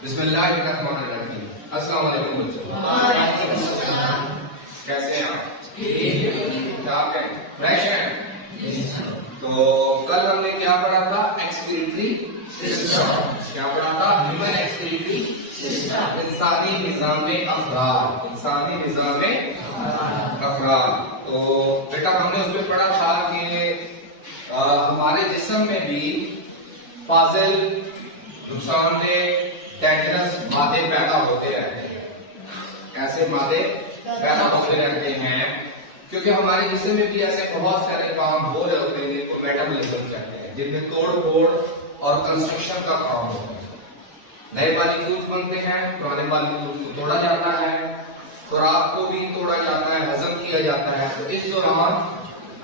बिस्मिल्लाहिर्रहमानिर्रहीम। अस्सलाम वालेकुम बच्चों। कैसे हैं आप? ठीक है, फ्रेश हैं? तो कल हमने क्या पढ़ा था? Excretory system. क्या पढ़ा था? ह्यूमन एक्सक्रीटरी सिस्टम, इंसानी निजाम अफराद। इंसानी निजाम अफराद। तो बेटा हमने उसमें पढ़ा था कि हमारे जिस्म में भी फाजिल, नुकसानदेह, डेंजरस मादे पैदा होते रहते हैं। ऐसे मादे पैदा होते रहते हैं क्योंकि हमारे जिस्म में भी ऐसे बहुत सारे काम हो रहे होते हैं जिनको मेटाबॉलिज्म कहते हैं, जिनमें तोड़ फोड़ और कंस्ट्रक्शन का काम होता है। नए मॉलिक्यूल्स बनते हैं, पुराने मॉलिक्यूल्स को तोड़ा जाता है, खुराक को भी तोड़ा जाता है, हजम किया जाता है। तो इस दौरान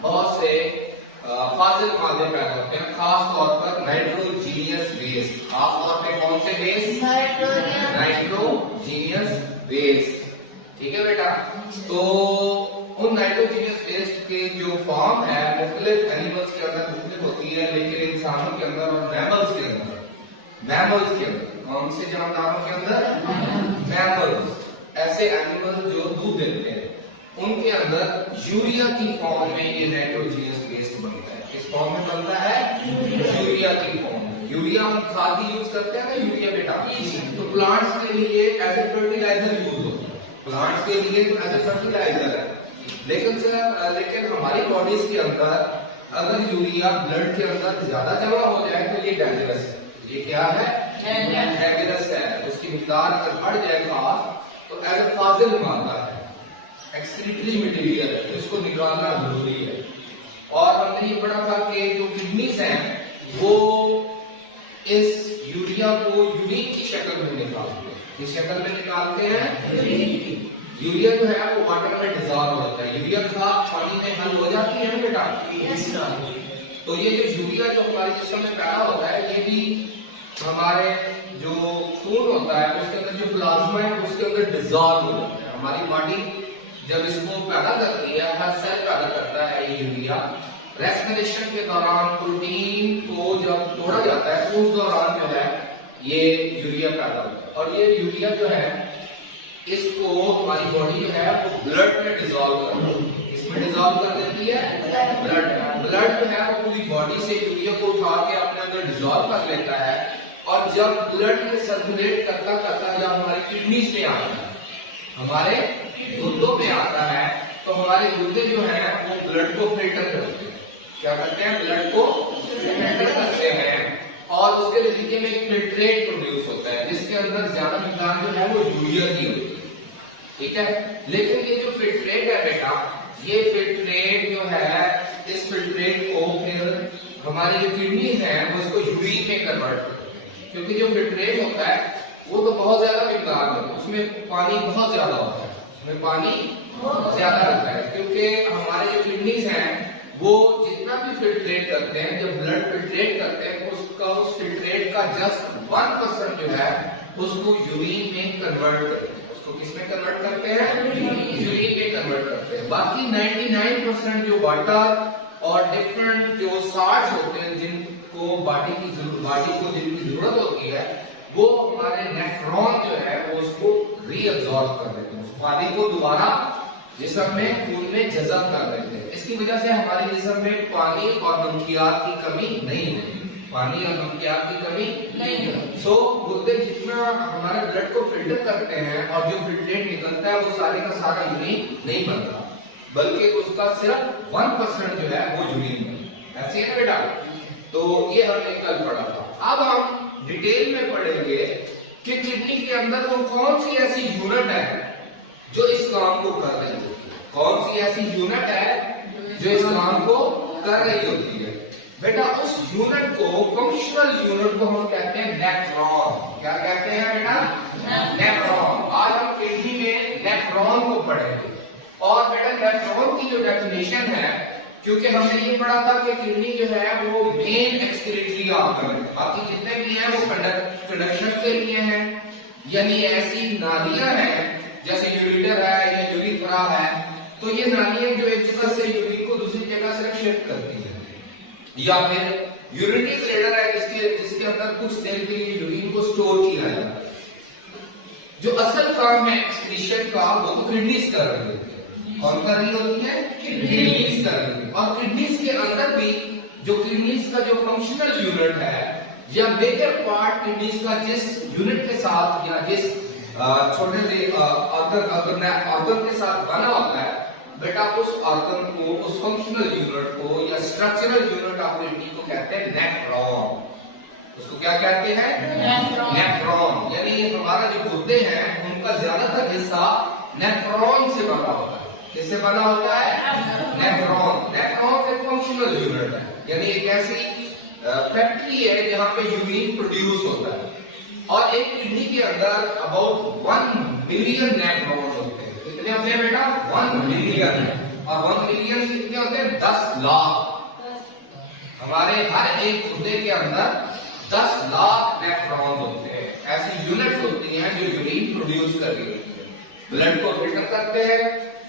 बहुत से फाजिल मादे पैदा होते हैं, खास तौर पर नाइट्रोजीनियस बेस। खास तौर पे कौन से बेस? Nitrogenous base. ठीक है बेटा। तो उन नाइट्रोजीनियस बेस के जो फॉर्म है मुख्तलिफ एनिमल्स के अंदर मुख्तलिफ होती है, लेकिन इंसानों के अंदर और मैमल्स के अंदर कौन से जानदारों के अंदर? मैमल्स। ऐसे एनिमल जो दूध देते हैं उनके अंदर यूरिया की फॉर्म में ये नाइट्रोजीनियस बेस बनता है। किस फॉर्म में बनता है? यूरिया की फॉर्म में। यूरिया हम खाद यूज करते हैं ना, यूरिया बेटा। तो प्लांट्स के लिए एज ए फर्टिलाइजर यूज होता है, प्लांट्स के लिए तो एज ए फर्टिलाइजर है। लेकिन हमारी बॉडीज के अंदर अगर यूरिया ब्लड के अंदर ज्यादा जमा हो जाए तो ये डेंजरस है। ये क्या है? डेंजरस है। उसकी मिकदार अगर बढ़ जाए खास तो एज ए फाजिल मादा है, एक्सक्रीटरी मटेरियल है, तो इसको निकालना जरूरी है। और हमने ये पढ़ा था कि जो किडनीज हैं वो इस यूरिया को यूरिन की शक्ल में निकालते हैं। किस शक्ल में निकालते हैं? यूरिया जो है वो वाटर में डिसॉल्व हो जाता है। यूरिया खाद पानी में हल हो जाती है ना बेटा। तो ये जो यूरिया जो हमारे जिस्म में पैदा होता है ये भी हमारे जो खून होता है उसके अंदर जो प्लाज्मा है उसके अंदर डिसॉल्व हो जाता है। हमारी बॉडी जब इसको पैदा करती है, हर सेल पैदा करता है ये यूरिया। रेस्पिरेशन के दौरान प्रोटीन को जब तोड़ा जाता है उस दौरान जो है ये यूरिया पैदा होता है। और ये यूरिया जो है इसको हमारी बॉडी जो है वो ब्लड में डिसॉल्व कर देती है। इसमें डिसॉल्व कर देती है ब्लड में। ब्लड जो है वो पूरी बॉडी से यूरिया को उठा के अपने अंदर डिसॉल्व कर लेता है। और जब ब्लड में सर्कुलेट करता करता जब हमारी किडनीज में आता है, हमारे गुर्दों में आता है, तो हमारे गुर्दे जो हैं वो ब्लड को फिल्टर करते हैं। क्या करते हैं? ब्लड को फिल्टर करते हैं और उसके नतीजे में एक फिल्ट्रेट प्रोड्यूस होता है जिसके अंदर ज्यादा मिकदार जो है वो यूरिया की होती है। ठीक है। लेकिन ये जो फिल्ट्रेट है बेटा, ये फिल्ट्रेट जो है इस फिल्ट्रेट को फिर हमारी जो किडनीज हैं वो इसको यूरिन में कन्वर्ट करते हैं। क्योंकि जो फिल्ट्रेट होता है वो तो बहुत ज्यादा मिकदार में, उसमें पानी बहुत ज्यादा होता है, उसमें पानी ज्यादा रहता है। क्योंकि हमारे जो किडनीज हैं वो जितना भी फिल्ट्रेट करते हैं, जब ब्लड फिल्ट्रेट करते हैं उसका उस फिल्ट्रेट का जस्ट 1% जो है उसको यूरिन में कन्वर्ट करते हैं। उसको किस में कन्वर्ट करते हैं? यूरिन में कन्वर्ट करते हैं। बाकी 99% जो वाटर और डिफरेंट जो साल्ट्स होते हैं जिनको बॉडी को जिनकी जरूरत होती है वो हमारे नेफ्रॉन जो है वो उसको रीअब्सॉर्ब कर देते हैं, उस पानी को दोबारा जिस्म में खून में जज़ब कर देते हैं। इसकी वजह से हमारे जिस्म में पानी और नमकियात की कमी नहीं होती। पानी और नमकियात की कमी नहीं होती। सो गुर्दे जितना हमारे ब्लड को फिल्टर करते हैं और जो फिल्ट्रेट निकलता है वो सारे का सारा यूरिन नहीं बनता, बल्कि उसका सिर्फ 1% जो है वो यूरिन बनता है। ऐसे है बेटा। तो ये हमने कल पढ़ा था। अब हम डिटेल में पढ़ेंगे कि किडनी के अंदर वो कौन सी ऐसी यूनिट है जो इस काम को कर रही होती है। कौन सी ऐसी यूनिट है जो इस काम को कर रही होती है बेटा? उस यूनिट को, फंक्शनल यूनिट को हम कहते हैं नेफ्रॉन। क्या कहते हैं बेटा? नेफ्रॉन। आज हम किडनी में नेफ्रॉन को पढ़ेंगे। और बेटा नेफ्रॉन की जो डेफिनेशन है, क्योंकि हमने ये पढ़ा था कि किडनी जो है वो मेन एक्सक्रीटरी ऑर्गन है, बाकी जितने भी हैं वो कंडक्शन के लिए हैं। यानी ऐसी नालियां हैं जैसे यूरिटर है या यूरिथ्रा है, तो ये नालियां जो एक जगह से यूरिन को दूसरी जगह से शिफ्ट करती है। या फिर यूरिनरी ब्लैडर है जिसके अंदर कुछ देर के लिए यूरिन को स्टोर किया जाता है। जो असल काम है एक्सक्रीशन का वो तो किडनीज कर रही होती है। कौन कर रही होती है? किडनीज कर रही है। और किडनीज के अंदर भी जो किडनीज का जो फंक्शनल यूनिट है या मेजर पार्ट किडनीज का जिस यूनिट के साथ या जिस छोटे से ऑर्गन के साथ बना होता है बेटा, उस ऑर्गन को, उस फंक्शनल यूनिट को या स्ट्रक्चरल यूनिट ऑफ किडनी को कहते हैं नेफ्रॉन। उसको क्या कहते हैं? नेफ्रॉन। यानी हमारा जो गुर्दे हैं उनका ज्यादातर हिस्सा नेफ्रॉन से बना होता है। किससे बना होता है? नेफ्रॉन। नेफ्रॉन एक फंक्शनल यूनिट है, यानी एक ऐसी फैक्ट्री है जहां पे यूरिन प्रोड्यूस होता है। और एक किडनी के अंदर अबाउट 1 मिलियन नेफ्रॉन होते हैं। कितने होते हैं बेटा? 1 मिलियन। और 1 मिलियन कितने होते हैं? 10 लाख। हमारे हर एक गुर्दे के अंदर 10 लाख नेफ्रॉन होते हैं। ऐसी यूनिट्स होती हैं जो यूरिन प्रोड्यूस कर रही होती है। ब्लड को फिल्टर करते हैं,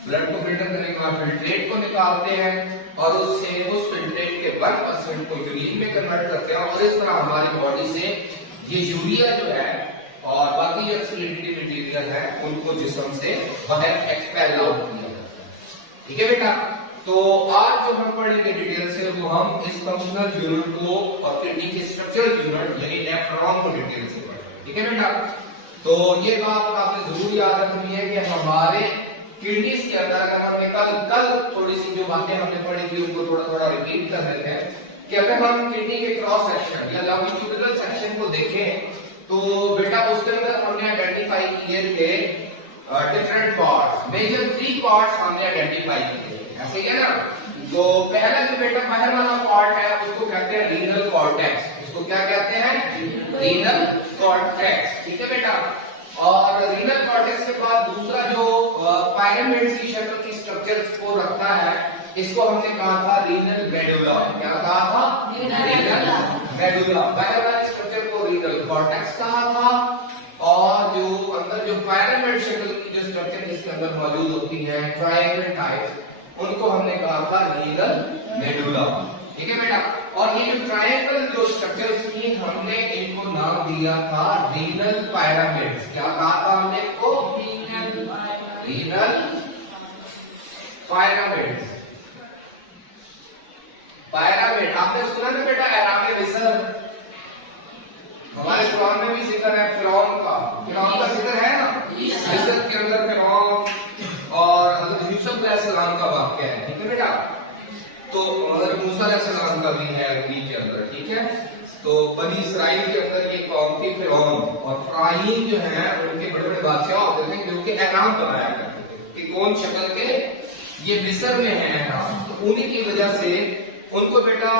ब्लड को फिल्टर करने के बाद फिल्ट्रेट को निकालते हैं और उससे उस फिल्ट्रेट के 1% को यूरिन में कन्वर्ट करते हैं। और इस तरह हमारी बॉडी से ये यूरिया जो है और बाकी जो एक्सक्रीटरी मटेरियल है उनको जिस्म से बाहर एक्सपेल आउट किया जाता है। ठीक है बेटा? तो आज जो हम पढ़ेंगे डिटेल से वो हम इस फंक्शनल यूनिट को और किडनी के स्ट्रक्चरल यूनिट यानी नेफ्रॉन को डिटेल से पढ़ेंगे। ठीक है बेटा? तो ये बात आपने जरूर याद रखनी है कि हमारे किडनीज के अंदर, अगर हमने कल थोड़ी सी जो बातें हमने पढ़ी थी उनको थोड़ा थोड़ा रिपीट कर देते हैं कि अगर हम किडनी के क्रॉस सेक्शन या लॉन्गिट्यूडिनल सेक्शन को देखें तो बेटा उसके अंदर हमने आइडेंटिफाई किए थे डिफरेंट पार्ट्स। मेजर 3 पार्ट्स हमने आइडेंटिफाई किए, ऐसे ही है ना? तो पहला जो बेटा बाहर वाला पार्ट है उसको कहते हैं रीनल कॉर्टेक्स। उसको क्या कहते हैं? Renal cortex. ठीक है बेटा? और रीनल कॉर्टेक्स के बाद दूसरा जो पायरामिड सी शक्ल की स्ट्रक्चर्स को रखता है इसको हमने कहा था रीनल मेडुला। क्या कहा था? Renal medulla. बाहर वाले स्ट्रक्चर को रीनल कॉर्टेक्स कहा था और जो अंदर जो पिरामिड शक्ल की जो स्ट्रक्चर इसके अंदर मौजूद होती है ट्रायंगल टाइप, उनको हमने कहा था रीनल मेडुला। ठीक है बेटा? और ये जो ट्रायंगल जो स्ट्रक्चर्स थी हमने इनको नाम दिया था रीनल पिरामिड्स। क्या कहा था हमने इनको? Renal pyramids. पिरामिड आपने सुना ना बेटा? एरामे विसर हमारे कुरान में भी जिक्र है फिरौन का। फिरौन का जिक्र है ना? मिस्र के अंदर फिरौन और हज़रत यूसुफ अलैहिस्सलाम का वाकया है। ठीक है बेटा? तो हज़रत मूसा अलैहिस्सलाम का भी है उन्हीं के अंदर। ठीक है? तो बनी इसराइल के अंदर ये कौम थी फिरौन, और फिरौन जो है उनके बड़े बड़े बादशाह होते थे जो कि एहराम बनाया करते थे कि कौन शक्ल के ये मिस्र में है एहराम। तो उन्हीं की वजह से उनको बेटा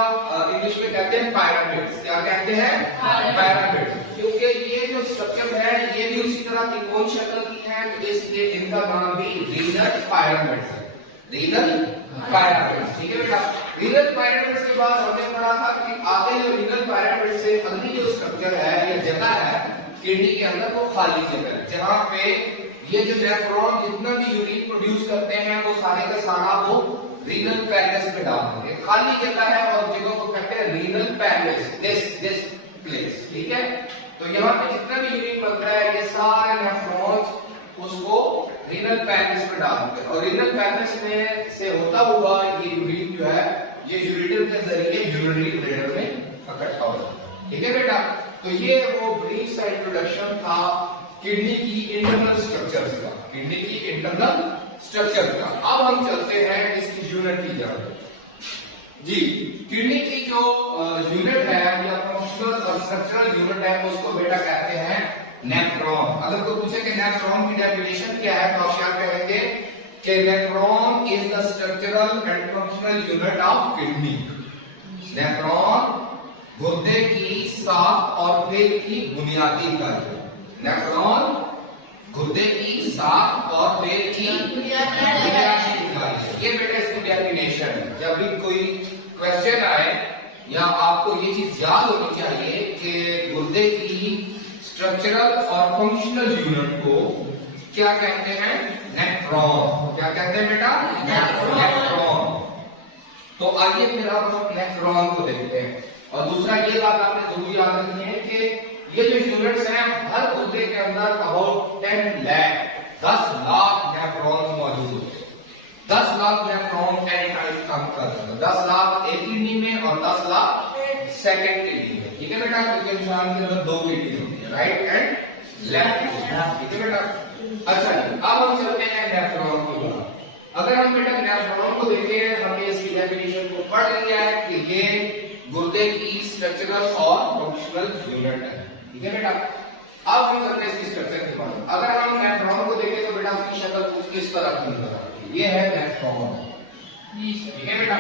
इंग्लिश में कहते हैं पिरामिड्स। क्या कहते हैं? पिरामिड्स। क्योंकि ये जो स्ट्रक्चर है ये भी उसी तरह की कौन शक्ल की है, तो इसलिए इनका नाम भी रीनल पिरामिड्स है। Renal pyramids. ठीक है बेटा? रीनल पिरामिड्स के बाद हमने पढ़ा था कि आगे जो रीनल पिरामिड से अगली जो स्ट्रक्चर है या जगह है किडनी के अंदर वो खाली जगह है जहां पे ये जो नेफ्रॉन जितना भी यूरिन प्रोड्यूस करते हैं वो सारे का सारा वो रीनल पैलेस में डाल देंगे। खाली जगह है और जगह को कहते हैं रीनल पैलेस, दिस प्लेस। ठीक है? तो यहाँ पे जितना भी यूरिन बनता है ये सारे नेफ्रॉन्स उसको रीनल पैलेस में डाल देंगे और रीनल पैलेस में से होता हुआ ये यूरिन जो है ये यूरिटर के जरिए यूरिनरी ब्लैडर में इकट्ठा हो जाता है। ठीक है बेटा? तो ये वो ब्रीफ सा इंट्रोडक्शन था किडनी की इंटरनल स्ट्रक्चर्स का, किडनी की इंटरनल स्ट्रक्चर का। अब हम चलते हैं इसकी यूनिट की जानकारी। जी, किडनी की जो यूनिट है या फंक्शनल और स्ट्रक्चरल यूनिट है उसको बेटा कहते हैं नेफ्रॉन। अगर कोई पूछे कि नेफ्रॉन की डेफिनेशन क्या है तो आप क्या कहेंगे कि nephron is the structural and functional unit of kidney. Nephron गुर्दे की साख और फेल की बुनियादी इकाई। नेफ्रॉन गुर्दे की साख और फेल की बुनियादी इकाई। ये बेटा इसकी डेफिनेशन है। जब भी कोई क्वेश्चन आए या आपको ये चीज याद होनी चाहिए कि गुर्दे की स्ट्रक्चरल और फंक्शनल यूनिट को क्या कहते हैं? नेफ्रॉन। क्या कहते हैं बेटा? नेफ्रॉन। तो आइए फिर आप नेफ्रॉन को देखते हैं। और दूसरा ये बात आपने जरूर याद रखनी है कि ये जो यूनिट्स हैं हर गुर्दे के अंदर अबाउट 10 लाख 10 लाख नेफ्रॉन्स मौजूद होते हैं। 10 लाख नेफ्रॉन एनी टाइम काम करते हैं। 10 लाख एक किडनी में और 10 लाख सेकंड किडनी में। ठीक है बेटा, क्योंकि इंसान के अंदर दो किडनी होती है, राइट एंड लेफ्ट। ठीक है बेटा। अच्छा जी, अब हम चलते हैं नेफ्रॉन की बात। अगर हम बेटा नेफ्रॉन को देखें, हमने इसकी डेफिनेशन को पढ़ लिया है कि ये गुर्दे की स्ट्रक्चरल और फंक्शनल यूनिट है। ठीक है बेटा। अब हम करते हैं इसकी स्ट्रक्चर की बात। अगर हम नेफ्रॉन को देखें तो बेटा उसकी शक्ल कुछ इस तरह की नजर आती है। ये है नेफ्रॉन। ठीक है बेटा।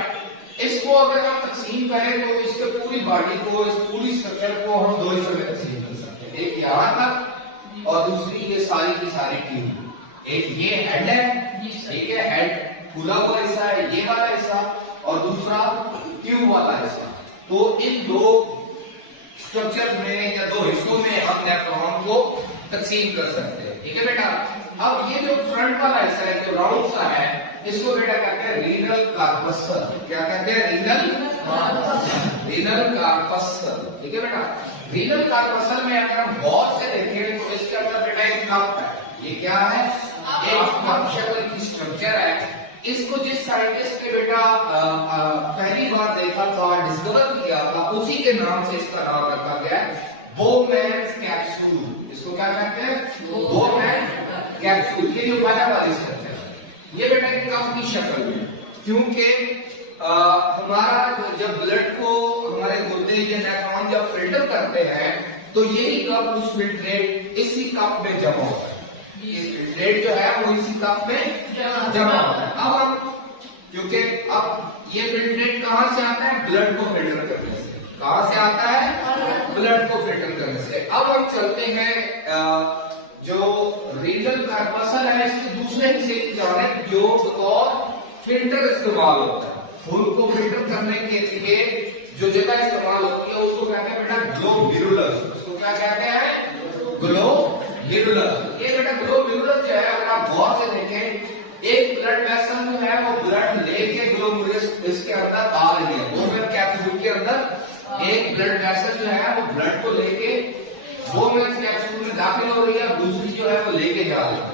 इसको अगर हम तकसीम करें तो इसके पूरी बॉडी को, इस पूरी स्ट्रक्चर को हम दो हिस्सों में तकसीम कर सकते हैं। एक यहाँ तक और दूसरी ये सारी की सारी ट्यूब। एक ये हेड है, ठीक है, हेड खुला हुआ हिस्सा है ये वाला हिस्सा, और दूसरा ट्यूब वाला हिस्सा। तो इन दो स्ट्रक्चर में या दो हिस्सों में हम नेफ्रॉन को तकसीम कर सकते हैं। ठीक है बेटा। अब ये जो फ्रंट वाला हिस्सा है, जो राउंड सा है, इसको बेटा कहते हैं रीनल कार्पसल। क्या कहते हैं? Renal corpuscle. ठीक है बेटा। रीनल कार्पसल में अगर हम गौर से देखें तो इसके अंदर बेटा एक कप है। ये क्या है? एक कप शक्ल की स्ट्रक्चर है। इसको जिस साइंटिस्ट ने बेटा पहली बार देखा था, डिस्कवर किया था, उसी के नाम से इसका नाम रखा गया है बोमैन्स कैप्सूल। इसको क्या कहते हैं? Bowman capsule. ये जो पहला वाली स्ट्रक्चर है, ये बेटा एक कप की शक्ल में, क्योंकि हमारा जब ब्लड को हमारे गुर्दे या नेफ्रॉन जब फिल्टर करते हैं तो यही कप उस फिल्ट्रेट इसी कप में जमा होता है। ये फिल्ट्रेट जो है वो इसी कप में जमा होता है। अब हम, क्योंकि अब ये फिल्ट्रेट कहां से आता है? ब्लड को फिल्टर करने से। कहां से आता है? ब्लड को फिल्टर करने से। अब हम चलते हैं जो रीनल कार्पसल है, इसके दूसरे हिस्से की जानिब, जो बतौर फिल्टर इस्तेमाल होता है। खून को फिल्टर करने के लिए जो जगह इस्तेमाल होती है उसको कहते हैं बेटा ग्लोमेरुलस। उसको क्या कहते हैं? ग्लोमेरुलस। ये बेटा ग्लोमेरुलस जो है, अगर आप गौर से देखें, एक ब्लड वेसल जो है वो ब्लड लेके ग्लोमेरुलस इसके अंदर आ रही है। बोमैन कैप्सूल के अंदर एक ब्लड वेसल जो है वो ब्लड को लेके बोमैन कैप्सूल में दाखिल हो रही है, दूसरी जो है वो लेके जा रही है।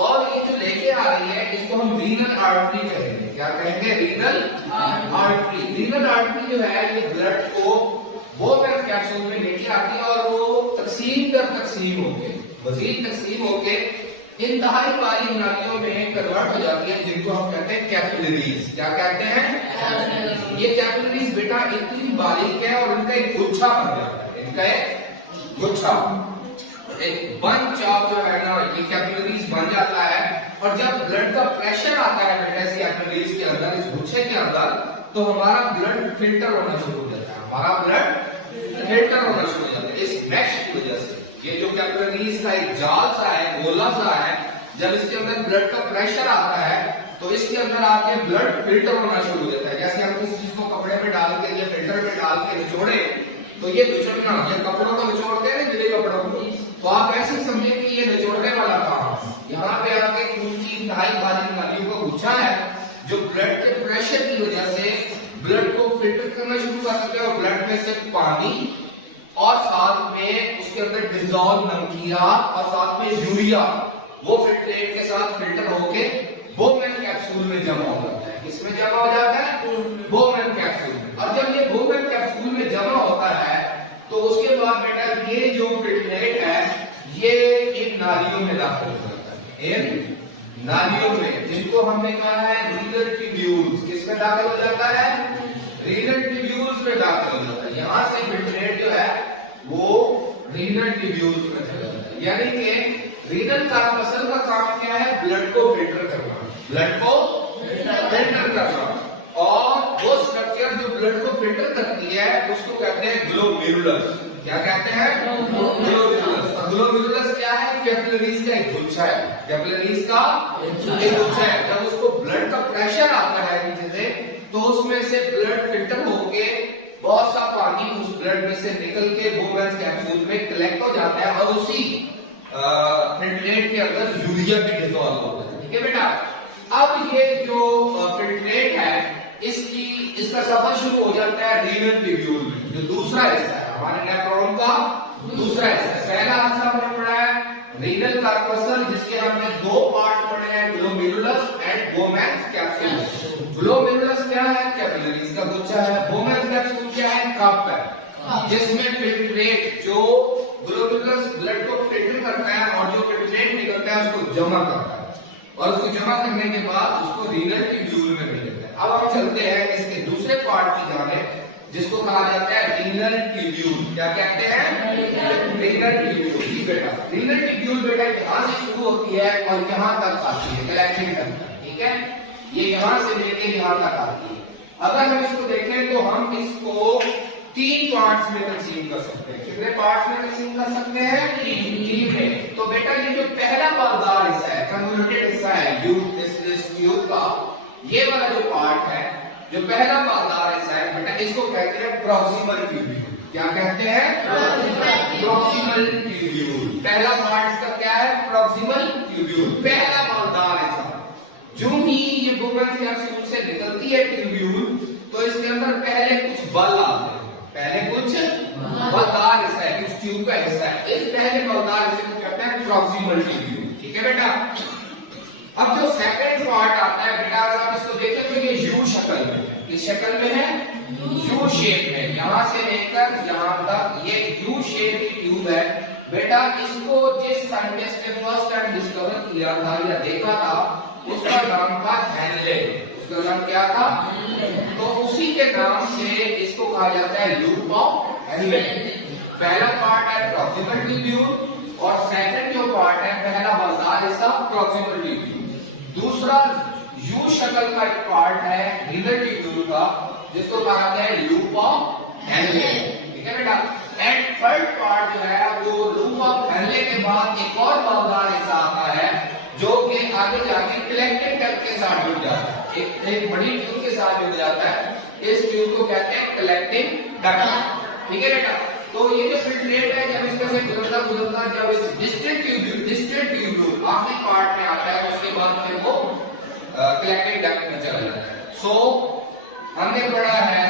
और ये जो लेके आ रही है इसको हम रीनल आर्टरी कहेंगे। क्या कहेंगे? Renal artery. रीनल आर्टरी जो है ये ब्लड को बोमैन कैप्सूल में लेके आती है और वो तकसीम दर तकसीम होके, मजीद तकसीम होके इंतहाई बारीक नालियों में कन्वर्ट हो जाती है, जिनको हम कहते हैं कैपिलरीज। क्या कहते हैं? ये कैपिलरीज बेटा इतनी बारीक है और इनका एक गुच्छा बन जाता है। इनका एक गुच्छा, एक बंच ऑफ जो है ना, ये कैपिलरीज बन जाता है। और जब ब्लड का प्रेशर आता है बेटा इस कैपिलरीज के अंदर, इस गुच्छे के अंदर, तो हमारा ब्लड फिल्टर होना शुरू हो जाता है। हमारा ब्लड फिल्टर होना शुरू हो जाता है इस मैश की वजह से। ये जो कैपिलरीज का एक जाल सा है, गोला सा है, जब इसके अंदर ब्लड का प्रेशर आता है तो इसके अंदर आके ब्लड फिल्टर होना शुरू हो जाता है। जैसे हम किसी चीज को कपड़े में डाल के या फिल्टर में डाल के निचोड़े, तो ये निचोड़ना, ये कपड़ों को निचोड़ते हैं, गिले कपड़ों को, तो आप ऐसे समझे कि ये निचोड़ने वाला काम, यहाँ पे आपके खून की इंतहाई बारीक नालियों का गुच्छा है, जो ब्लड के प्रेशर की वजह से ब्लड को फिल्टर करना शुरू कर सकते हैं। और ब्लड में से पानी और साथ में उसके अंदर डिजॉल्व नमकीनात और साथ में यूरिया, वो फिल्ट्रेट के साथ फिल्टर होके बोमैन कैप्सूल में जमा हो जाता है। किसमें जमा हो जाता है? बोमैन कैप्सूल में। और जब ये बोमैन कैप्सूल में जमा होता है तो उसके बाद बेटा ये जो फिल्ट्रेट है ये इन नालियों में दाखिल हो जाता है। इन नालियों में, जिनको हमने कहा है रीनल ट्यूब्यूल्स। किसमें दाखिल हो जाता है? रीनल ट्यूब्यूल्स में दाखिल हो जाता है। यहाँ से फिल्ट्रेट जो है वो रीनल ट्यूब्यूल्स में चला जाता है। यानी कि रीनल कार्पसल का काम क्या है? ब्लड को फिल्टर करना, ब्लड को फिल्टर करना। और वो स्ट्रक्चर जो ब्लड को फिल्टर करती है उसको कहते हैं ग्लोमेरुलस। क्या कहते हैं? ग्लोमेरुलस। और ग्लोमेरुलस क्या है? कैपिलरीज का एक गुच्छा है। कैपिलरीज का एक गुच्छा है। जब उसको ब्लड का प्रेशर आता है नीचे से, तो उसमें से ब्लड फिल्टर होके बहुत सा पानी उस ब्लड में से निकल के बोमैन कैप्सूल में कलेक्ट हो जाता है और उसी फिल्ट्रेट के अंदर यूरिया भी डिसॉल्व होता है। ठीक है बेटा। अब ये जो फिल्ट्रेट है इसका सफर शुरू हो जाता है रीनल ट्यूब्यूल में, जो दूसरा हिस्सा है हमारे नेफ्रॉन का दूसरा हिस्सा। पहला हिस्सा हमने पढ़ा है रीनल कार्पसल जिसके हमने दो पार्ट पढ़े हैं, glomerulus and Bowman's capsule. Glomerulus क्या है? कैपिलरीज का गुच्छा है। बोमेन्स कैप्सूल क्या है? कप है जिसमें फिल्ट्रेट, जो ग्लोमेरुलस ब्लड को फिल्टर करता है और जो फिल्ट्रेट निकलता है उसको जमा करता है, और उसको जमा करने के बाद उसको रीनल ट्यूब्यूल में भेज देता है। अब हम चलते हैं इसके दूसरे पार्ट की जानिब जिसको कहा जाता है रीनल ट्यूब्यूल। क्या कहते हैं? Renal tubule. जी बेटा, रीनल ट्यूब्यूल बेटा यहाँ से शुरू होती है और यहाँ तक आती है, कलेक्टिंग तक। ठीक है, ये यहाँ से लेके यहाँ तक आती है। अगर हम इसको देखें तो हम इसको 3 पार्ट्स में तकसीम कर सकते हैं। कितने पार्ट्स में तकसीम कर सकते हैं? 3 में। तो बेटा ये जो पहला बालदार हिस्सा है, कन्वोल्यूटेड हिस्सा है इस ट्यूब का, ये वाला जो पार्ट है, जो पहला बालदार हिस्सा है बेटा, इसको कहते हैं प्रॉक्सिमल ट्यूब्यूल। क्या कहते हैं? Proximal tubule. पहला पार्ट इसका क्या है? प्रॉक्सिमल ट्यूब्यूल, पहला बालदार हिस्सा। जो ही ये बोमेन्स कैप्सूल से निकलती है ट्यूब्यूल, तो इसके अंदर पहले कुछ बल आते हैं, पहले कुछ बलदार हिस्सा है, कुछ ट्यूब का हिस्सा है। इस पहले बलदार हिस्से को कहते हैं प्रॉक्सिमल ट्यूब्यूल। ठीक है बेटा। अब जो सेकंड पार्ट आता है बेटा, अगर आप इसको देखें तो ये यू शक्ल में है। किस शक्ल में है? यू शेप में। यहां से लेकर यहां तक ये यू शेप की ट्यूब है बेटा। इसको जिस साइंटिस्ट ने फर्स्ट टाइम डिस्कवर किया था या देखा था, उसका नाम था हेनले। उसका नाम क्या था? तो उसी के नाम से इसको कहा जाता है लूप ऑफ हेनले। पहला पार्ट है प्रॉक्सिमल ट्यूब्यूल और सेकंड जो पार्ट है, पहला बलदार हिस्सा प्रॉक्सिमल ट्यूब्यूल। दूसरा यू शक्ल का एक पार्ट है रीनल ट्यूब्यूल का, जिसको कहा जाता है लूप ऑफ हेनले। ठीक है बेटा। एंड थर्ड पार्ट जो है वो लूप ऑफ हेनले के बाद एक और बलदार हिस्सा आता है जो कि आगे जाके कलेक्टिंग डक्ट के साथ जुड़ जाता है, एक बड़ी ट्यूब के साथ जुड़ जाता है। इस ट्यूब को कहते हैं कलेक्टिंग डक्ट। ठीक है बेटा। तो ये जो फिल्ट्रेट है, जब इसमें से गुजरता जब इस डिस्टेंट ट्यूब्यूल आखिरी पार्ट में आता है, उसके बाद फिर वो कलेक्टिंग डक्ट में चला जाता है। सो हमने पढ़ा है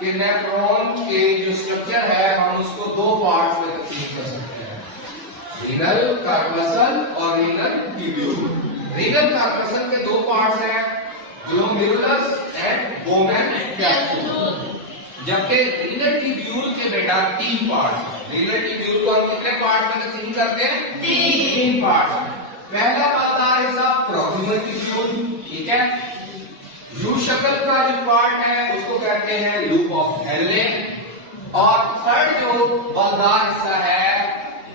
कि नेफ्रॉन के जो स्ट्रक्चर है, हम उसको 2 पार्ट्स में तकसीम कर सकते हैं, रीनल कार्पसल और रीनल ट्यूब्यूल। रीनल कार्पसल के 2 पार्ट्स हैं, ग्लोमेरुलस एंड बोमेन्स कैप्सूल। जबकि रीनल ट्यूब्यूल के बेटा 3 पार्ट। रीनल ट्यूब्यूल को हम कितने पार्ट में तकसीम करते हैं? 3 पार्ट। पहला बालदार हिस्सा प्रॉक्सिमल ट्यूब्यूल। ठीक है। यू शक्ल का जो पार्ट है उसको कहते हैं लूप ऑफ हेनले, और थर्ड जो बालदार हिस्सा है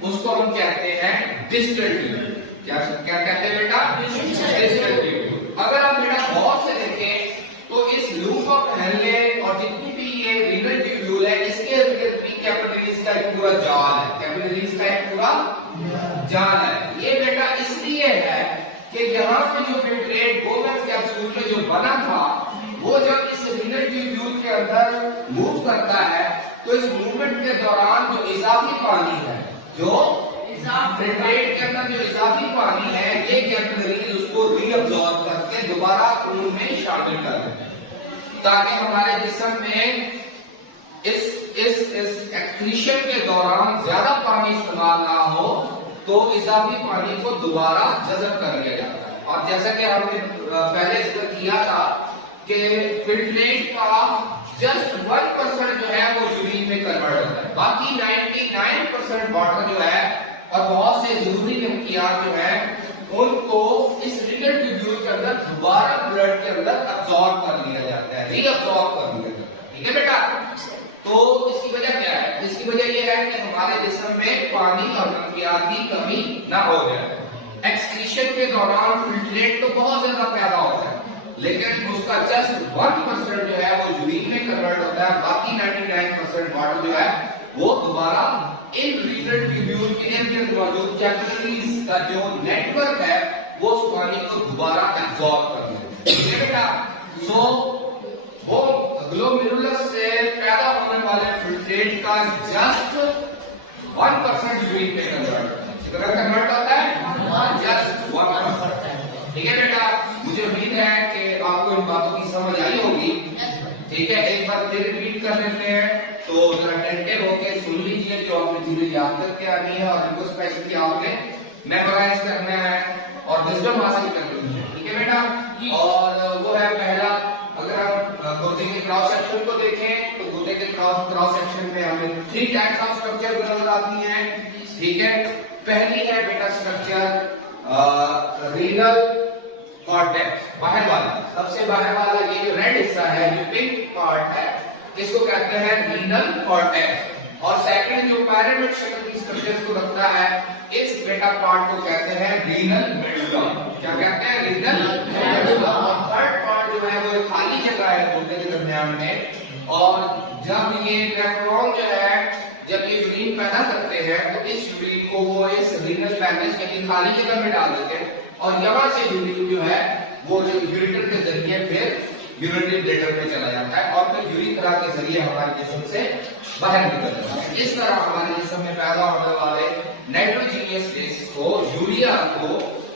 उसको हम कहते हैं डिस्टल ट्यूब्यूल। क्या कहते हैं बेटा? Distal tubule. अगर आप बेटा बहुत से देखें तो इस लूप ऑफ हेनले और जितनी भी ये रीनल ट्यूब्यूल है, इसके इर्द-गिर्द भी कैपिलरीज का एक पूरा जाल है, कैपिलरीज का एक पूरा जाल है। ये बेटा इसलिए है कि यहाँ पे जो फिल्ट्रेट बोमेन्स कैप्सूल में जो बना था, वो जब इस रीनल ट्यूब्यूल के अंदर मूव करता है, तो इस मूवमेंट के दौरान जो इजाफी पानी है, जो फिल्ट्रेट के अंदर जो इजाफी पानी है, ये कैपिलरीज उसको रीअब्सॉर्ब करके दोबारा खून में शामिल कर देते हैं, ताकि हमारे जिस्म में इस एक्सक्रीशन के दौरान ज्यादा पानी इस्तेमाल ना हो, तो इजाफी पानी को दोबारा जज़ब कर लिया जाता है। और जैसा कि हमने पहले जिक्र किया था कि फिल्ट्रेट का जस्ट 1% जो है वो यूरिन में कन्वर्ट होता है, बाकी 99% वाटर जो है और बहुत से जरूरी केमिकल जो है उनको इस रीनल ट्यूब्यूल के अंदर दोबारा ब्लड के अंदर अब्सॉर्ब कर लिया जाता है, रीअब्सॉर्ब कर लिया जाता है। ठीक है बेटा। तो इसकी वजह क्या है? इसकी वजह यह है कि हमारे जिस्म में पानी और नमकियात की कमी ना हो जाए। एक्सक्रीशन के दौरान फिल्ट्रेट तो बहुत ज्यादा पैदा होता है, लेकिन उसका जस्ट 1% जो है वो यूरिन में कन्वर्ट होता है, बाकी 99% वाटर जो है वो दोबारा इन रीनल ट्यूब्यूल के इर्द-गिर्द मौजूद कैपिलरीज का जो नेटवर्क है वो उस पानी को दोबारा एब्सॉर्ब कर लेता है। ठीक है बेटा। सो वो ग्लोमेरुलस से पैदा होने वाले फिल्ट्रेट का जस्ट 1% यूरिन में कन्वर्ट होता है। कितना कन्वर्ट होता है? जस्ट 1%। ठीक है बेटा। मुझे उम्मीद है कि आपको इन बातों की समझ आई होगी। ठीक है, एक बार फिर रिपीट कर लेते हैं, तो जरा अटेंटिव होकर सुन लीजिए जो आपने चीजें याद करके आनी है, और रिक्वेस्ट की आपने मेमोराइज करना है और विजडम हासिल करनी है। ठीक है बेटा, और वो है पहला, अगर हम गुर्दे के क्रॉस सेक्शन को देखें तो गुर्दे के क्रॉस सेक्शन में हमें 3 टाइप्स ऑफ स्ट्रक्चर नजर आती हैं। ठीक है, पहली है बेटा स्ट्रक्चर रीनल कॉर्टेक्स, बाहर वाला, सबसे बाहर वाला ये जो रेड हिस्सा है, जो पिंक पार्ट है, इसको कहते हैं रीनल कॉर्टेक्स। और सेकंड जो पिरामिड शक्ल की स्ट्रक्चर को रखता है, इस बेटा पार्ट को कहते हैं रीनल मेडुला। क्या कहते हैं? Renal medulla. और थर्ड पार्ट जो है वो खाली जगह है गुर्दे के दरमियान में, और जब ये नेफ्रॉन जो है जब ये यूरिन पैदा करते हैं तो इस यूरिन को वो इस रीनल पैलेज के खाली जगह में डाल देते हैं, और यहाँ से यूरिन जो है वो जो यूरेटर के जरिए फिर यूरिनरी ब्लैडर में चला जाता है और फिर यूरिथ्रा के जरिए हमारे जिस्म से बाहर निकल जाता है। इस तरह हमारे जिस्म में पैदा होने वाले नाइट्रोजीनियस वेस्ट को, यूरिया को,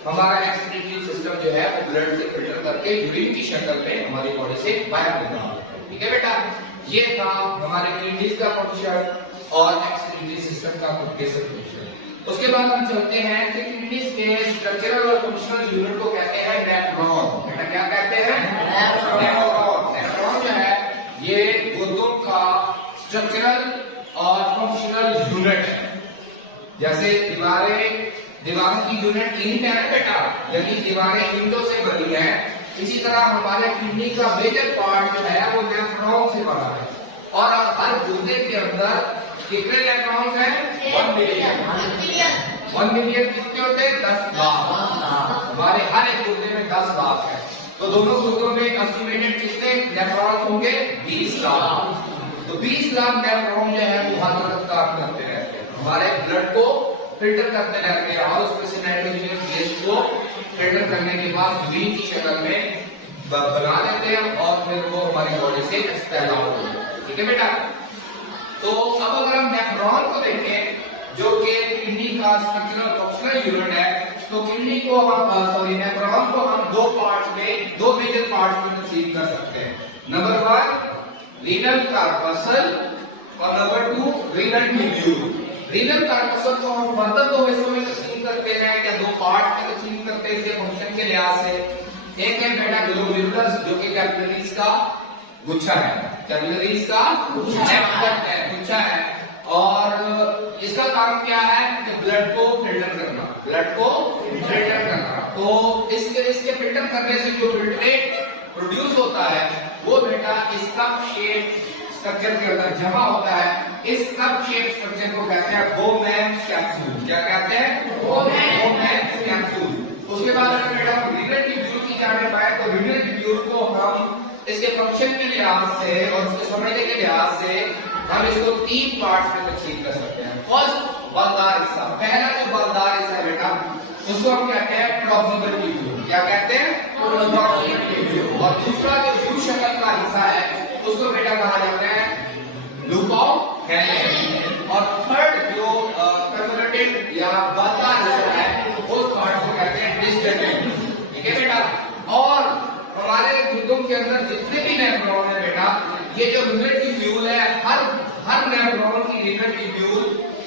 हमारा एक्सक्रीटरी सिस्टम जो है वो ब्लड से फिल्टर करके यूरिन की शक्ल में हमारी बॉडी से बाहर निकाल देता है। ठीक है बेटा, ये था हमारे किडनीज का फंक्शन और एक्सक्रीटरी सिस्टम का फंक्शन। उसके बाद हम चलते हैं कि किडनीज के स्ट्रक्चरल और फंक्शनल यूनिट को कहते हैं नेफ्रॉन। बेटा क्या कहते हैं? नेफ्रॉन। नेफ्रॉन जो है ये गुर्दों का स्ट्रक्चरल और फंक्शनल यूनिट है। जैसे दीवारों की यूनिट ईंट है ना बेटा, यदि दीवारें ईंटों से बनी है, इसी तरह हमारे किडनी का मेजर पार्ट जो है वो नेफ्रॉन से बना है। और हर गुर्दे के अंदर कितने नेफ्रॉन्स हैं? 1 मिलियन। 1 मिलियन कितने होते हैं? 10 लाख। हमारे हर एक गुर्दे में 10 लाख है, तो दोनों गुर्दों में एस्टिमेटेड कितने नेफ्रॉन्स होंगे? 20 लाख। तो 20 लाख नेफ्रॉन जो है वो हर वक्त काम करते रहते हैं, हमारे ब्लड को फिल्टर करते रहते हैं और उसमें से नाइट्रोजन गैस को फिल्टर करने के बाद यूरिन की शक्ल में बना लेते हैं और फिर वो हमारी बॉडी से एक्सपेल आउट होता है। ठीक है बेटा, तो अब अगर हम नेफ्रॉन को देखें जो कि किडनी का स्ट्रक्चरल फंक्शनल यूनिट है, तो किडनी को हम नेफ्रॉन को हम दो मेजर पार्ट्स में तकसीम कर सकते हैं। नंबर 1 रीनल कार्पसल और number 2 renal tubule. Renal corpuscle को हम मतलब दो हिस्सों में तकसीम करते हैं या दो पार्ट में तकसीम करते हैं इसके फंक्शन के लिहाज से। एक है बेटा ग्लोमेरुलस जो कि कैपिलरीज का गुच्छा है, कैपिलरीज का गुच्छा है, और इसका काम क्या है कि ब्लड को फिल्टर करना, ब्लड को फिल्टर करना। तो इसके फिल्टर करने से जो फिल्ट्रेट प्रोड्यूस होता है वो बेटा इस कप शेप स्ट्रक्चर के अंदर जमा होता है। इस कप शेप स्ट्रक्चर को कहते हैं बोमैन कैप्सूल। क्या कहते हैं? Bowman capsule. उसके बाद अगर बेटा रीनल ट्यूब्यूल की जाने पाए तो रीनल ट्यूब्यूल को हम इसके फंक्शन के लिहाज से और उसके समझने के लिहाज से हम इसको 3 पार्ट्स में तकसीम कर सकते हैं। फर्स्ट बलदार हिस्सा, पहला जो बलदार हिस्सा है बेटा उसको हम कहते हैं प्रोक्सिमल ट्यूब्यूल। क्या कहते हैं? Proximal tubule. और दूसरा जो यू शक्ल का हिस्सा है उसको बेटा कहा जाता है लूपॉक कैनेल। और थर्ड जो परफोरेटेड या बलदार हिस्सा है उस पार्ट को कहते हैं डिस्टेंट। ठीक है बेटा, और हमारे गुर्दों के अंदर जितने भी नेफ्रॉन है बेटा, ये जो रीनल ट्यूब्यूल है, हर नेफ्रॉन की रीनल ट्यूब्यूल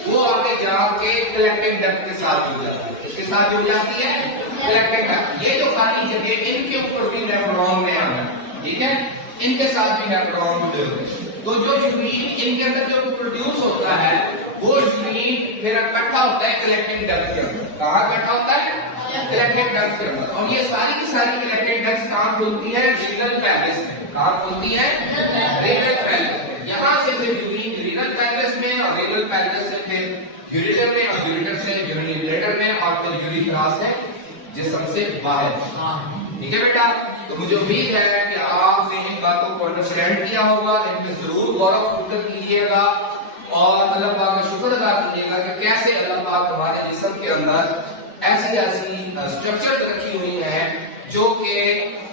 वो आगे जाके कलेक्टिंग डक्ट के साथ जुड़ जाती है। इसके साथ जुड़ जाती है कलेक्टिंग डक्ट। ये जो खाली जगह इनके ऊपर भी नेफ्रॉन में आना है, ठीक है, इनके साथ भी नेफ्रॉन जुड़े हुए हैं। तो जो यूरिन इनके अंदर जो प्रोड्यूस होता है वो यूरिन फिर इकट्ठा होता है कलेक्टिंग डक्ट के अंदर। कहाँ इकट्ठा होता है? कलेक्टिंग डक्ट के अंदर। और ये सारी की सारी कलेक्टिंग डक्ट कहाँ खुलती है? रीनल पैलेस में। कहाँ खुलती है? रीनल पैलेस में। यहाँ से फिर यूरिन रीनल पैलेस में और रीनल पैलेस से फिर यूरेटर में और यूरेटर से यूरिनरी ब्लैडर में और फिर यूरिथ्रा से जिस्म से बाहर। ठीक है बेटा, तो मुझे उम्मीद है कि आपने इन बातों को अंडरस्टैंड किया होगा। इन पे जरूर गौरव फिक्र कीजिएगा और अल्लाह पाक का शुक्र अदा कीजिएगा कि कैसे अल्लाह पाक हमारे जिस्म के अंदर ऐसी स्ट्रक्चर रखी हुई है जो कि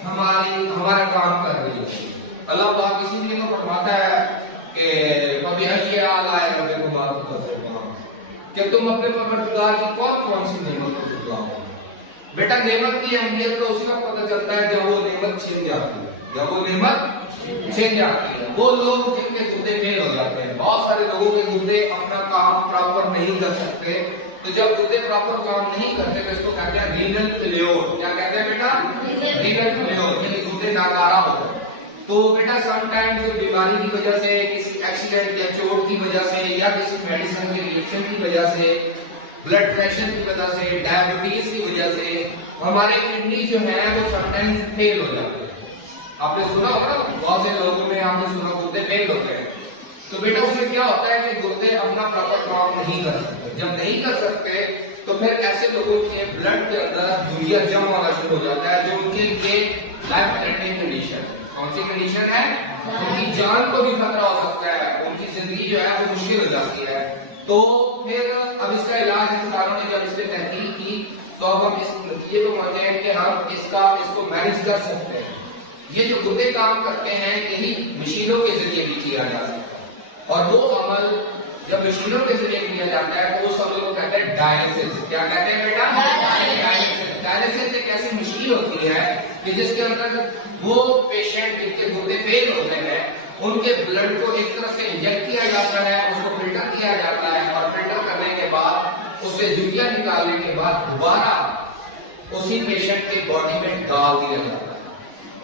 हमारा काम कर रही है। अल्लाह पाक इसीलिए तो फरमाता है कि कभी ये हाल आए कि तुम अपने परवरदिगार की कौन सी नेमत को चुकाओ। बेटा नेमत की अहमियत तो उसी वक्त पता चलता है जब वो नेमत छीन जाती है, जब वो नेमत छीन जाती है। वो लोग जिनके गुर्दे फेल हो जाते हैं, बहुत सारे लोगों के गुर्दे अपना काम प्रॉपर नहीं कर सकते, तो जब गुर्दे प्रॉपर काम नहीं करते तो इसको कहते हैं रीनल फेल्योर। क्या कहते हैं बेटा? रीनल फेल्योर, यानी गुर्दे नाकारा हो गए। तो बेटा समटाइम्स बीमारी की वजह से, किसी एक्सीडेंट या चोट की वजह से, या किसी मेडिसिन के रिएक्शन की वजह से, ब्लड प्रेशर की वजह से, डायबिटीज की वजह से हमारे किडनी जो है वो समटाइम्स फेल हो जाते हैं। आपने सुना होगा ना, बहुत से लोगों में आपने सुना गुर्दे फेल होते हैं। तो बेटा उसमें क्या होता है कि गुर्दे अपना प्रॉपर काम नहीं कर सकते। जब नहीं कर सकते तो फिर ऐसे लोगों के ब्लड के अंदर यूरिया जम होना शुरू हो जाता है, जो उनके लिए लाइफ थ्रेटनिंग कंडीशन। कौन सी कंडीशन है? उनकी जान को भी खतरा हो सकता है, उनकी जिंदगी जो है वो मुश्किल हो जाती है। तो फिर अब इसका इलाज इंसानों ने जब इसमें तहकीक की तो अब हम इस नतीजे को पहुंचे हैं कि हम इसको मैनेज कर सकते हैं। ये जो गुर्दे काम करते हैं यही मशीनों के जरिए भी किया जा सकता है, और वो अमल जब मशीनों के जरिए किया जाता है तो उस अमल को कहते हैं डायलिसिस। क्या कहते हैं बेटा? डायलिसिस। डायलिसिस एक ऐसी मशीन होती है कि जिसके अंदर वो पेशेंट जिनके गुर्दे फेल होते हैं उनके ब्लड को एक तरफ से इंजेक्ट किया जाता है, उसको फिल्टर किया जाता है, और फिल्टर करने के बाद उससे यूरिया निकालने के बाद दोबारा उसी पेशेंट के बॉडी में डाल दिया जाता है।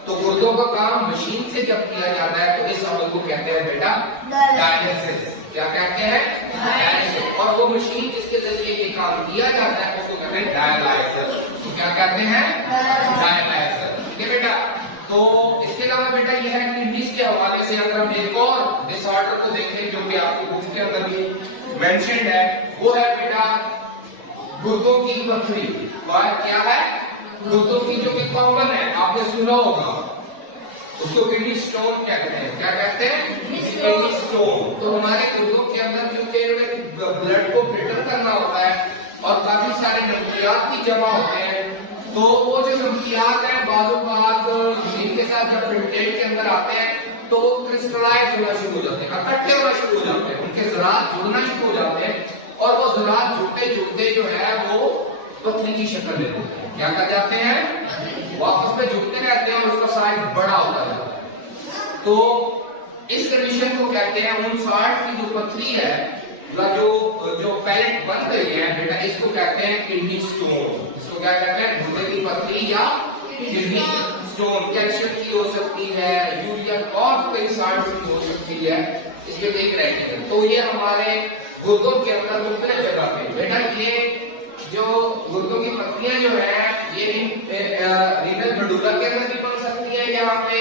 तो गुर्दों का काम मशीन से जब किया जाता है तो इस अमल को कहते हैं बेटा डायलिसिस। क्या कहते हैं? डायलिसिस। और वो मशीन जिसके जरिए ये काम किया जाता है उसको कहते हैं डायलाइसिस। तो क्या कहते हैं? डायलाइसिस। ठीक है बेटा। तो इसके अलावा बेटा यह है किडनीज के हवाले से अगर हम एक और डिसऑर्डर को देखें जो कि आपको बुक के अंदर भी मेंशन्ड है, वो है बेटा गुर्दों की पथरी। क्या है? गुर्दों की, जो कि कॉमन है, आपने सुना होगा, उसको किडनी स्टोन कहते हैं। क्या कहते हैं? Kidney stone. तो हमारे गुर्दों के अंदर जो ब्लड को फिल्टर करना होता है और काफी सारे नमकियात भी जमा होते हैं, तो वो जो नमकियात है बाजू बात जिनके साथ जब फिल्ट्रेट के अंदर आते हैं तो वो क्रिस्टलाइज होना शुरू हो जाते हैं, इकट्ठे होना शुरू हो जाते हैं, उनके ज़रात जुड़ना शुरू हो जाते हैं, और वो ज़रात जुड़ते जुड़ते जो है वो पथरी की शक्ल लेते हैं। क्या कर जाते हैं? वापस में जुड़ते रहते हैं और उसका साइज बड़ा होता जाता है। तो इस कंडीशन को कहते हैं, उन साइड की जो पथरी है या जो पैलेट बन गई है बेटा, इसको कहते हैं किडनी स्टोन। इसको क्या कहते हैं? गुर्दे की पथरी या किडनी स्टोन। कैल्शियम की हो सकती है, यूरिया और कई साइड की हो सकती है, इसमें एक रहती है। तो ये हमारे गुर्दों के अंदर मुख्तलिफ जगह पे बेटा, ये जो गुर्दों की पथरियां जो है ये रीनल मेडुला के अंदर भी बन सकती है, यहाँ पे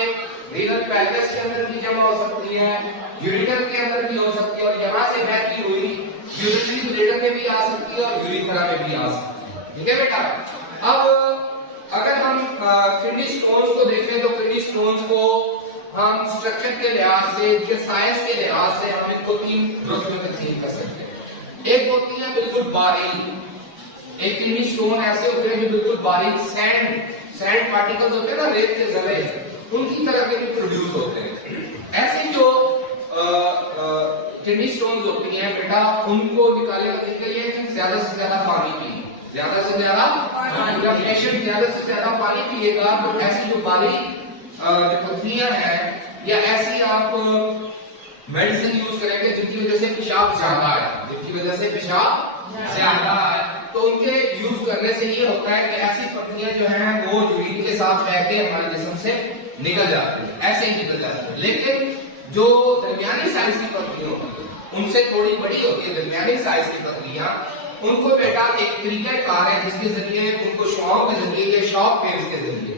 रीनल पेल्विस के अंदर भी जमा हो सकती है, यूरिटर के अंदर भी हो सकती है, और यहाँ से बहती हुई यूरिनरी ब्लैडर में भी आ सकती है और यूरिथ्रा में भी आ सकती है। ठीक है बेटा। अब अगर हम किडनी स्टोन्स को देखें तो किडनी स्टोन्स को हम स्ट्रक्चर के लिहाज से, इनके साइज के लिहाज से हम इनको तीन ग्रुप में तकसीम कर सकते हैं। एक होती है बिल्कुल बारीक, एक किडनी स्टोन ऐसे होते हैं जो बिल्कुल बारीक सैंड पार्टिकल्स होते हैं ना, रेत के जले, उनकी तरह के भी प्रोड्यूस होते हैं। ऐसी जो किडनी स्टोन्स होती हैं बेटा, उनको निकालने का तरीका ये है कि ज्यादा से ज्यादा पानी पिए, ज्यादा से ज्यादा। जब पेशेंट ज्यादा से ज्यादा पानी पिएगा तो ऐसी जो बारीक जो पथरियां हैं या ऐसी आप मेडिसिन यूज करेंगे जिनकी वजह से पेशाब ज्यादा है, जिनकी वजह से पेशाब ज्यादा है, तो उनके यूज करने से ये होता है कि ऐसी पथरियां जो हैं वो यूरिन के साथ बह के हमारे जिस्म से निकल जाती है, ऐसे ही निकल जाती है। लेकिन जो दरमियानी साइज की पथरियां होती है उनसे थोड़ी बड़ी होती है, दरमियानी साइज की पथरियां, उनको बेटा एक तरीका कार है जिसके जरिए उनको शॉक के जरिए या शॉक वेव्स के जरिए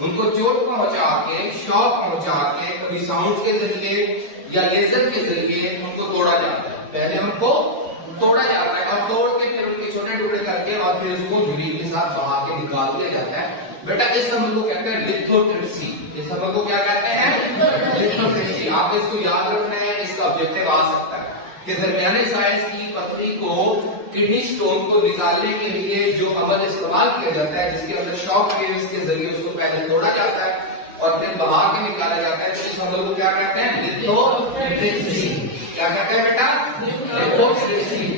उनको चोट पहुंचा के, शॉक पहुंचा के, कभी साउंड के जरिए या लेजर के जरिए उनको तोड़ा जाता है। पहले उनको तोड़ा जाता है और तोड़ के फिर उनके छोटे टुकड़े करके और फिर उसको यूरिन के साथ बहा के निकाल दिया जाता है। बेटा इस अमल को कहते हैं लिथोट्रिप्सी। इस अमल को क्या कहते हैं? लिथोट्रिप्सी। आप इसको याद रखना है, इसका ऑब्जेक्टिव आ सकता है कि दरमियाने साइज की पथरी को, किडनी स्टोन को निकालने के लिए जो अमल इस्तेमाल किया जाता है, जिसके अंदर शॉक वेव्स के जरिए उसको पहले तोड़ा जाता है और फिर बहा के निकाला जाता है, तो इस अमल को क्या कहते हैं? लिथोट्रिप्सी। क्या कहते हैं बेटा? लिथोट्रिप्सी।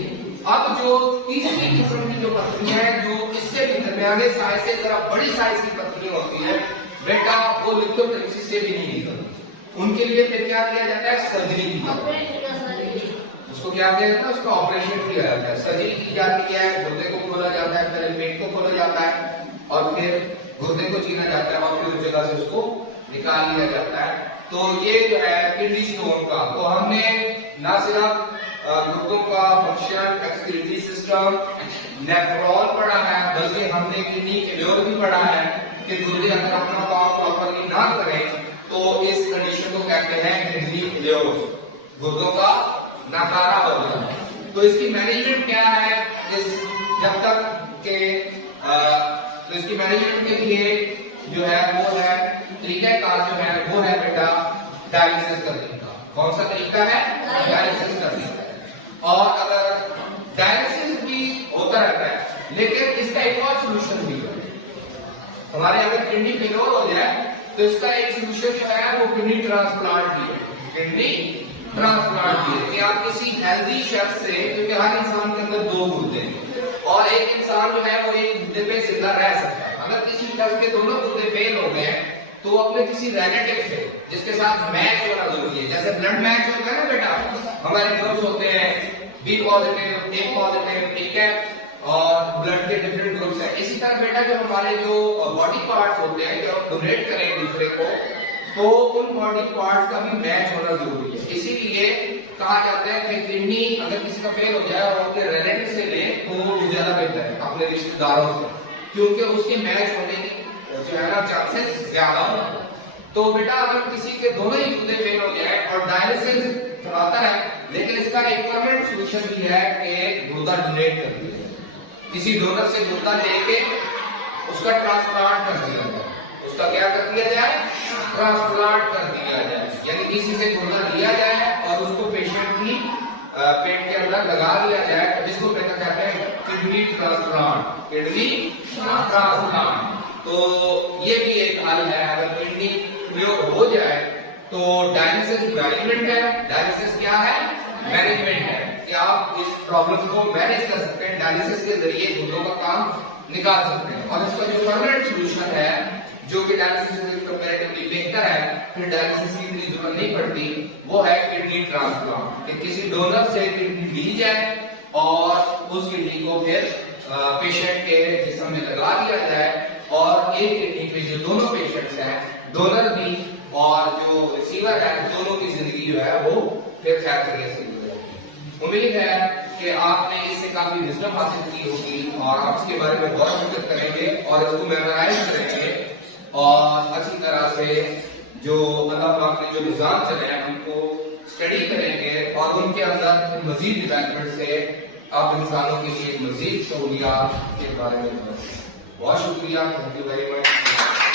अब जो तीसरी किस्म की जो पथरियां हैं, जो इससे भी दरमियाने साइज से जरा बड़ी साइज की पथरियां होती है बेटा, वो लिथोट्रिप्सी से भी नहीं निकलती। उनके लिए फिर क्या किया जाता है? सर्जरी की जाती है। उसको क्या किया जाता है, उसका ऑपरेशन किया जाता है, सर्जरी की जाती है, गुर्दे को खोला जाता है, पहले पेट को खोला जाता है और फिर गुर्दे को चीना जाता है और फिर उस जगह से उसको निकाल लिया जाता है। तो ये जो है किडनी स्टोन का, तो हमने ना सिर्फ गुर्दों का फंक्शन, एक्सक्रीटरी सिस्टम, नेफ्रॉन पढ़ा है, बल्कि हमने किडनी फेल्योर भी पढ़ा है कि गुर्दे अगर अपना काम प्रॉपरली ना करें तो इस कंडीशन को कहते हैं किडनी फेल्योर, गुर्दों का नकारा हो गया। तो इसकी मैनेजमेंट क्या है, इस जब तक के तो इसकी मैनेजमेंट के लिए जो है वो है तरीकाकार जो है वो है बेटा डायलिसिस करने का। कौन सा तरीका है, डायलिसिस करने का। और अगर डायलिसिस भी होता रहता है लेकिन इसका एक और सोल्यूशन भी है, हमारे अगर किडनी फेल्योर हो जाए तो इसका एक सोल्यूशन जो है वो किडनी ट्रांसप्लांट भी है, किडनी ट्रांसप्लांट भी है कि आप किसी हेल्दी शख्स से, क्योंकि हर इंसान के अंदर दो गुर्दे हैं और एक इंसान जो है वो एक गुर्दे पे जिंदा रह सकता है। अगर किसी शख्स के दोनों गुर्दे फेल हो गए तो अपने किसी रिलेटिव से जिसके साथ मैच होना जरूरी है, जैसे ब्लड मैच होता है ना बेटा, हमारे ग्रुप्स होते हैं बी पॉजिटिव, ए पॉजिटिव, ठीक है, और ब्लड के डिफरेंट ग्रुप्स हैं। इसी तरह बेटा जो हमारे जो बॉडी पार्ट्स होते हैं जो डोनेट करें एक दूसरे को, तो उन बॉडी पार्ट्स का भी मैच होना जरूरी है। इसीलिए कहा जाता है कि किडनी अगर किसी का फेल हो जाए और अपने रिलेटिव से ले तो वो ज्यादा बेहतर है, अपने रिश्तेदारों से, क्योंकि उसके मैच होने की जो है ना चांसेस ज्यादा होते हैं। तो बेटा अगर किसी के दोनों ही गुर्दे फेल हो जाए और डायलिसिस कराता है, लेकिन इसका एक परमानेंट सोल्यूशन भी है कि गुर्दा डोनेट कर दिया जाए, किसी डोनर से गुर्दा लेके उसका ट्रांसप्लांट कर दिया जाए, उसका क्या कर दिया जाए, ट्रांसप्लांट कर दिया जाए, यानी किसी से गुर्दा लिया जाए और उसको पेशेंट की पेट के अंदर लगा दिया जाए, जिसको बेटा कहते हैं किडनी ट्रांसप्लांट, किडनी ट्रांसप्लांट। तो ये भी एक हल है, अगर किडनी फेल्योर हो जाए तो डायलिसिस मैनेजमेंट है। डायलिसिस क्या है, मैनेजमेंट है कि आप इस प्रॉब्लम को मैनेज कर सकते हैं, डायलिसिस के जरिए गुर्दों का काम निकाल सकते हैं। और इसका जो परमानेंट सोल्यूशन है जो कि डायलिसिस से कंपैरेटिवली बेहतर है, फिर डायलिसिस की इतनी जरूरत नहीं पड़ती, वो है किडनी ट्रांसप्लांट, कि किसी डोनर से किडनी ली जाए और उस किडनी को फिर पेशेंट के जिस्म में लगा दिया जाए और एक किडनी पे जो दोनों पेशेंट्स हैं, डोनर भी और जो रिसीवर है, दोनों की जिंदगी जो है वो फिर खैर खैरियत से गुजरे। उम्मीद है कि आपने इससे काफी विजडम हासिल की होगी और आप इसके बारे में गौर फिक्र करेंगे और इसको मेमोराइज करेंगे और अच्छी तरह से जो अल्लाह पाक ने जो निजाम चले हैं उनको स्टडी करेंगे और उनके अंदर मजीद डेवलपमेंट से आप इंसानों के लिए मजीद सहूलियात के बारे में। बहुत शुक्रिया, थैंक यू वेरी मच।